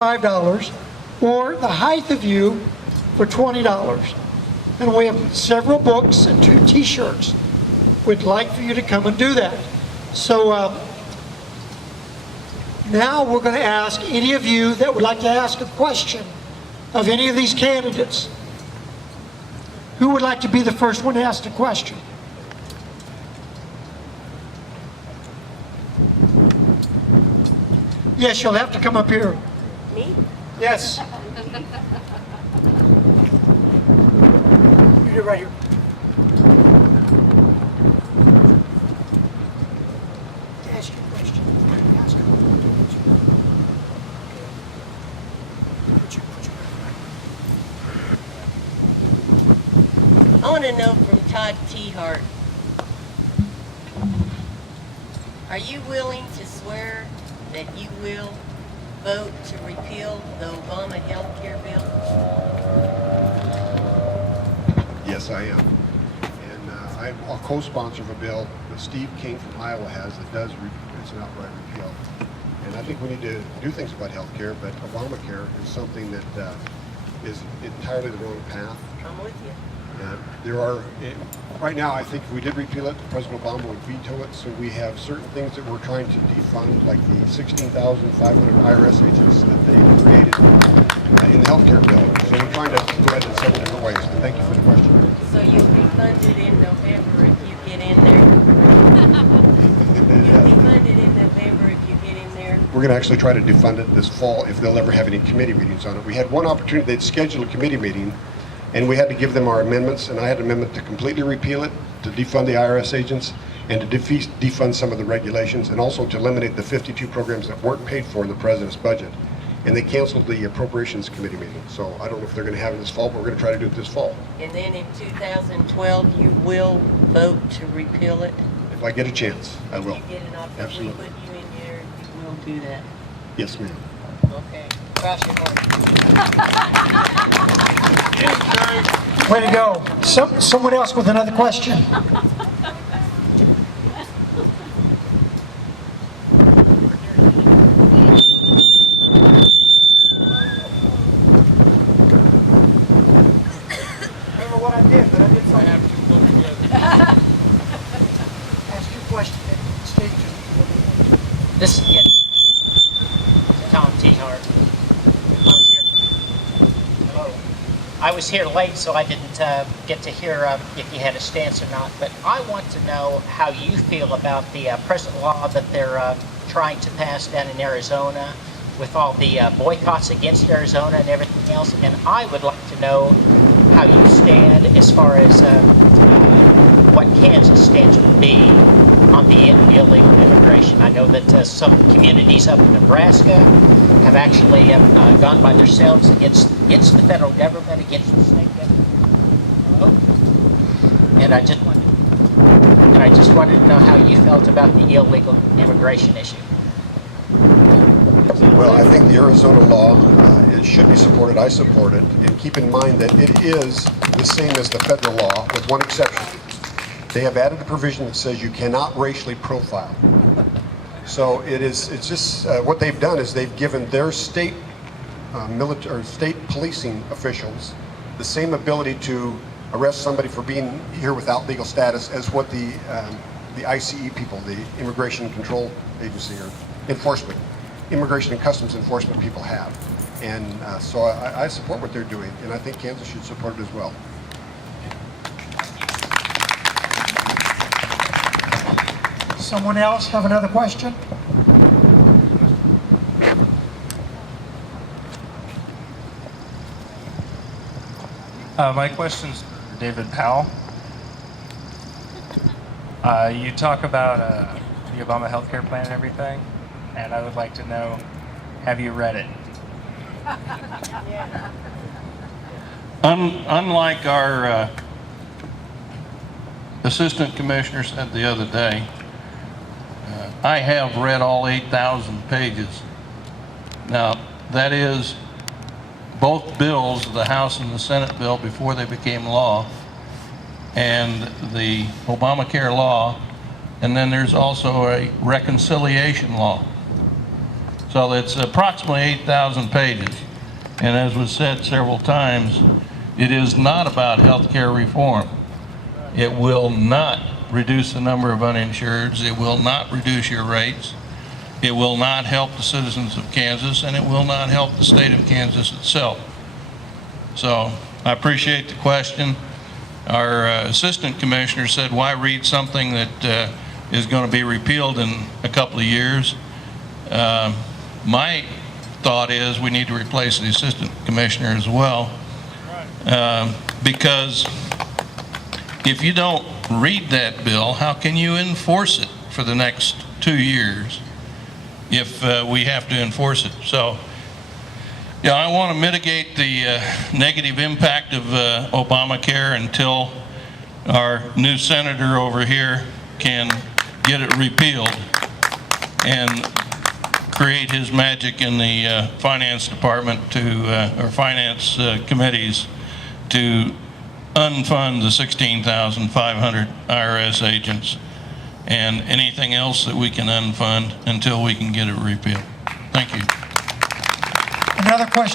$5, or the height of you for $20. And we have several books and 2 t-shirts. We'd like for you to come and do that. So now we're going to ask any of you that would like to ask a question of any of these candidates. Who would like to be the first one to ask the question? Yes, you'll have to come up here. Me? Yes. You're right here. Ask your question. Ask her. I want to know from Todd Tiahrt, are you willing to swear that you will vote to repeal the Obama health care bill? Yes, I am. And I'm a co-sponsor of a bill that Steve King from Iowa has that does, it's an outright repeal. And I think we need to do things about health care, but Obamacare is something that is entirely the wrong path. I'm with you. There are, right now, I think if we did repeal it, President Obama would veto it, so we have certain things that we're trying to defund, like the 16,500 IRS agents that they created in the healthcare bill. So we're trying to go at it several different ways. But thank you for the question. So you'll be funded in November if you get in there? You'll be funded in November if you get in there? We're going to actually try to defund it this fall if they'll ever have any committee meetings on it. We had one opportunity, they'd schedule a committee meeting, and we had to give them our amendments, and I had an amendment to completely repeal it, to defund the IRS agents, and to defund some of the regulations, and also to eliminate the 52 programs that weren't paid for in the president's budget. And they canceled the appropriations committee meeting. So I don't know if they're going to have it this fall, but we're going to try to do it this fall. And then in 2012, you will vote to repeal it? If I get a chance, I will. If you get an opportunity, Absolutely. put you in there, you will do that? Yes, ma'am. Okay. Cross your heart. Way to go. Someone else with another question. Ask your question at the stage. This is Todd Tiahrt. I was here late, so I didn't get to hear if you had a stance or not. But I want to know how you feel about the present law that they're trying to pass down in Arizona, with all the boycotts against Arizona and everything else. And I would like to know how you stand as far as what Kansas stance would be on the illegal immigration. I know that some communities up in Nebraska have actually gone by themselves against the federal government, against the state government. And I just wanted to know how you felt about the illegal immigration issue. Well, I think the Arizona law it should be supported. I support it. And keep in mind that it is the same as the federal law, with one exception. They have added a provision that says you cannot racially profile. So it's just what they've done is they've given their state military or state policing officials the same ability to arrest somebody for being here without legal status as what the ICE people, the Immigration Control Agency or enforcement, Immigration and Customs Enforcement people have. And so I support what they're doing, and I think Kansas should support it as well. Someone else have another question? My question's for David Powell. You talk about the Obama healthcare plan and everything, and I would like to know, have you read it? Unlike our assistant commissioner said the other day, I have read all 8,000 pages. Now, that is both bills, the House and the Senate bill before they became law, and the Obamacare law, and then there's also a reconciliation law. So it's approximately 8,000 pages. And as was said several times, it is not about health care reform. It will not reduce the number of uninsureds. It will not reduce your rates. It will not help the citizens of Kansas, and it will not help the state of Kansas itself. So I appreciate the question. Our assistant commissioner said, why read something that is going to be repealed in a couple of years? My thought is we need to replace the assistant commissioner as well, because if you don't read that bill, how can you enforce it for the next 2 years if we have to enforce it? So, yeah, I want to mitigate the negative impact of Obamacare until our new senator over here can get it repealed and create his magic in the finance department or finance committees to unfund the 16,500 IRS agents and anything else that we can unfund until we can get it repealed. Thank you. Another question.